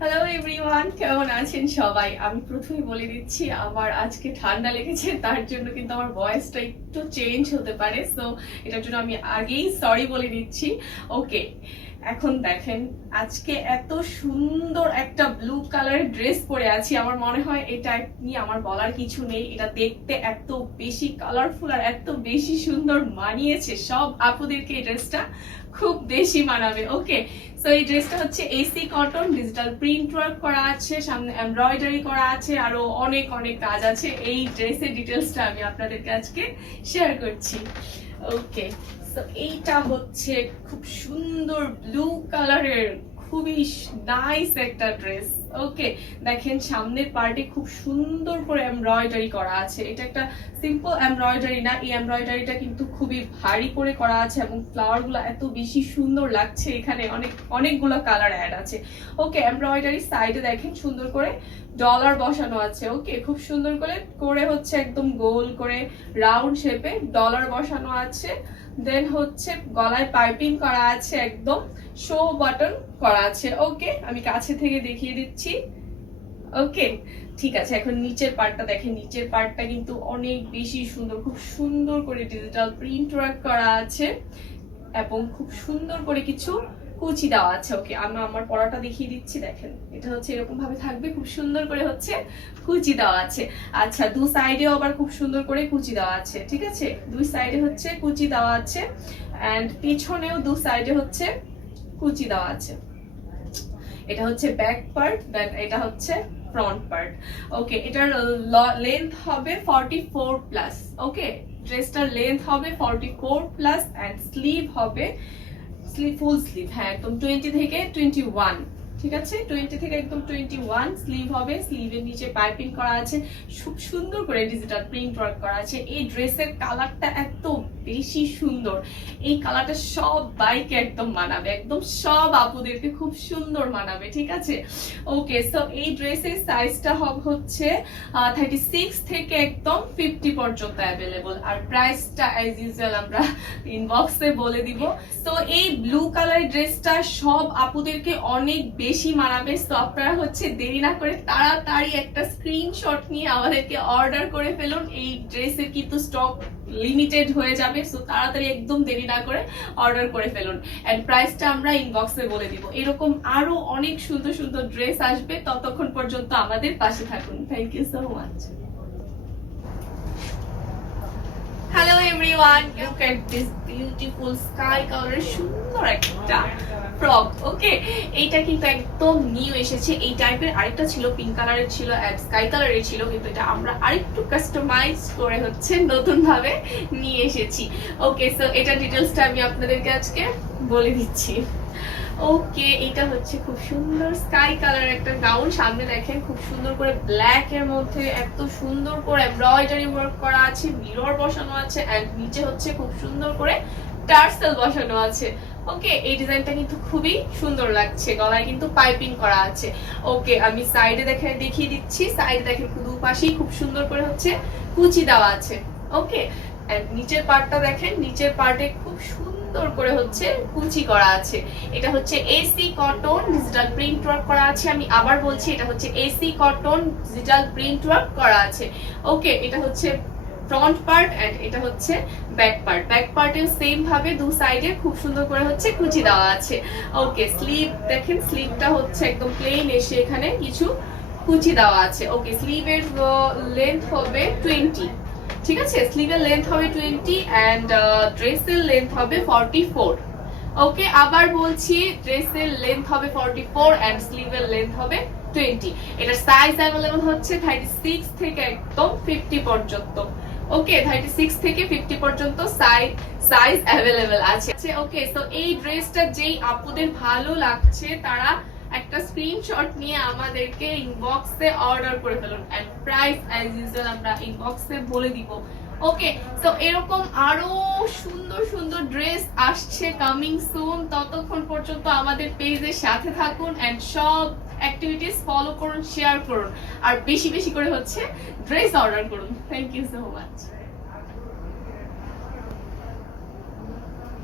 Hello everyone, কেমন আছেন সবাই? আমি প্রথমেই বলে দিচ্ছি আমার আজকে ঠান্ডা লেগেছে, তার জন্য কিন্তু আমার ভয়েসটা একটু চেঞ্জ হতে পারে। সো এটার জন্য আমি আগেই সরি বলে দিচ্ছি। ওকে, এখন দেখেন আজকে এত সুন্দর একটা ব্লু কালারের ড্রেস পরে আছি। আমার মনে হয় এটা নিয়ে আমার বলার কিছু নেই। এটা দেখতে এত বেশি কালারফুল আর এত বেশি সুন্দর মানিয়েছে, সব আপুদেরকে এই ড্রেসটা খুব বেশি মানাবে। ওকে, সো এই ড্রেসটা হচ্ছে AC cotton, digital print work করা আছে, সামনে এমব্রয়ডারি করা আছে, আরো অনেক অনেক কাজ আছে। এই ড্রেসের ডিটেলসটা আমি আপনাদেরকে আজকে শেয়ার করছি। ওকে, সো এইটা হচ্ছে খুব সুন্দর ব্লু কালারের, খুবই নাইস একটা ড্রেস। ওকে, দেখেন সামনের পার্টে খুব সুন্দর করে এমব্রয়ডারি করা আছে। এটা একটা সিম্পল এমব্রয়ডারি না, এই এমব্রয়ডারিটা কিন্তু খুবই ভারী করে করা আছে এবং ফ্লাওয়ার গুলো এত বেশি সুন্দর লাগছে। এখানে অনেকগুলো কালার অ্যাড আছে। ওকে, এমব্রয়ডারি সাইডে দেখেন সুন্দর করে ডলার বসানো আছে। ওকে, খুব সুন্দর করে করে হচ্ছে একদম গোল করে রাউন্ড শেপে ডলার বসানো আছে। দেন হচ্ছে গলায় পাইপিং করা আছে, একদম শো বাটন করা আছে। ওকে, আমি কাছে থেকে দেখিয়ে দিচ্ছি। ওকে, ঠিক আছে। এখন নিচের পার্টটা দেখেন, নিচের পার্টটা কিন্তু অনেক বেশি সুন্দর, খুব সুন্দর করে ডিজিটাল প্রিন্ট ওয়ার্ক করা আছে এবং খুব সুন্দর করে কিছু কুচি দেওয়া আছে। ওকে, আমি আমার পরাটা দেখিয়ে দিচ্ছি। দেখেন এটা হচ্ছে এরকম ভাবে থাকবে, খুব সুন্দর করে হচ্ছে কুচি দেওয়া আছে। আচ্ছা, দু সাইডেও আবার খুব সুন্দর করে কুচি দেওয়া আছে। ঠিক আছে, দুই সাইডে হচ্ছে কুচি দেওয়া আছে এন্ড পিছনেও দু সাইডে হচ্ছে কুচি দেওয়া আছে। এটা হচ্ছে ব্যাক পার্ট, দেন এটা হচ্ছে ফ্রন্ট পার্ট। ওকে, এটার লেন্থ হবে 44 প্লাস। ওকে, ড্রেসটার লেন্থ হবে 44 প্লাস এন্ড স্লিভ হবে ফুল স্লিভ। হ্যাঁ, একদম 20 থেকে 21। ঠিক আছে, 20 থেকে একদম 21 স্লিভ হবে। স্লিভের নিচে পাইপিং করা আছে, খুব সুন্দর করে ডিজিটাল প্রিন্ট ওয়ার্ক করা আছে। এই ড্রেসের কালারটা এত বেশি সুন্দর, এই কালারটা সব বাইকে একদম মানাবে, একদম সব আপুদেরকে খুব সুন্দর মানাবে। ঠিক আছে, ওকে, সো এই ড্রেসের সাইজটা হচ্ছে 36 থেকে একদম 50 পর্যন্ত অ্যাভেলেবল। আর প্রাইসটা অ্যাজ ইউজুয়াল আমরা ইনবক্সে বলে দিব। তো এই ব্লু কালার ড্রেসটা সব আপুদেরকে অনেক বেশি মানাবে। তো আপনারা হচ্ছে দেরি না করে তাড়াতাড়ি একটা স্ক্রিনশট নিয়ে আমাদেরকে অর্ডার করে ফেলুন। এই ড্রেসের কিন্তু স্টক লিমিটেড হয়ে যাবে, সো তাড়াতাড়ি একদম দেরি না করে অর্ডার করে ফেলুন। এন্ড প্রাইসটা আমরা ইনবক্সে বলে দিব। এরকম আরো অনেক সুন্দর সুন্দর ড্রেস আসবে, ততক্ষণ পর্যন্ত আমাদের পাশে থাকুন। Thank you so much. Hello everyone, look at this beautiful sky কালারের সুন্দর একটা ফ্রক। ওকে, এইটা কিন্তু একদম নিউ এসেছে। এই টাইপের আরেকটা ছিল, পিঙ্ক কালারের ছিল এন্ড স্কাই কালারের ছিল, কিন্তু এটা আমরা আরেকটু কাস্টমাইজ করে হচ্ছে নতুন ভাবে নিয়ে এসেছি। ওকে, সো এটা ডিটেইলসটা আমি আপনাদেরকে আজকে বলে দিচ্ছি। ওকে, এটা হচ্ছে খুব সুন্দর স্কাই কালার একটা গাউন। সামনে দেখেন খুব সুন্দর করে ব্ল্যাক এর মধ্যে এত সুন্দর করে এমব্রয়ডারি ওয়ার্ক করা আছে, মিরর বসানো আছে এন্ড নিচে হচ্ছে খুব সুন্দর করে টার্সেল বসানো আছে। ওকে, এই ডিজাইনটা কিন্তু খুবই সুন্দর লাগছে। গলায় কিন্তু পাইপিং করা আছে। ওকে, আমি সাইডে দেখিয়ে দিচ্ছি। সাইডে দেখেন দুপাশেই খুব সুন্দর করে হচ্ছে কুচি দেওয়া আছে। ওকে, এন্ড নিচের পার্টটা দেখেন, নিচের পার্টে খুব সুন্দর করে হচ্ছে কুচি করা আছে। এটা হচ্ছে AC cotton, digital print work করা আছে। আমি আবার বলছি, এটা হচ্ছে AC cotton, digital print work করা আছে। ওকে, এটা হচ্ছে ফ্রন্ট পার্ট এন্ড এটা হচ্ছে ব্যাক পার্ট। ব্যাক পার্টেও সেম ভাবে দু সাইডে খুব সুন্দর করে হচ্ছে কুচি দেওয়া আছে। ওকে, স্লিভ দেখেন, স্লিভটা হচ্ছে একদম প্লেন এসে এখানে কিছু কুচি দেওয়া আছে। ওকে, স্লিভের লেন্থ হবে 20। ঠিক আছে, স্লিভের লেন্থ হবে 20 এন্ড ড্রেসের লেন্থ হবে 44। ওকে, আবার বলছি, ড্রেসের লেন্থ হবে 44 এন্ড স্লিভের লেন্থ হবে 20। এটার সাইজ अवेलेबल হচ্ছে 36 থেকে একদম 50 পর্যন্ত। ওকে, 36 থেকে 50 পর্যন্ত সাইজ अवेलेबल আছে। ওকে, সো এই ড্রেসটা যেই আপুদের ভালো লাগছে তারা একটা স্ক্রিনশট নিয়ে আমাদেরকে ইনবক্সে অর্ডার করে ফেলুন এন্ড প্রাইস অ্যাজ ইউজুয়াল আমরা ইনবক্সে বলে দিব। ওকে, তো এরকম আরো সুন্দর সুন্দর ড্রেস আসছে কামিং সুন। ততক্ষণ পর্যন্ত আমাদের পেজের সাথে থাকুন এন্ড সব অ্যাক্টিভিটিস ফলো করুন, শেয়ার করুন আর বেশি বেশি করে হচ্ছে ড্রেস অর্ডার করুন। Thank you so much.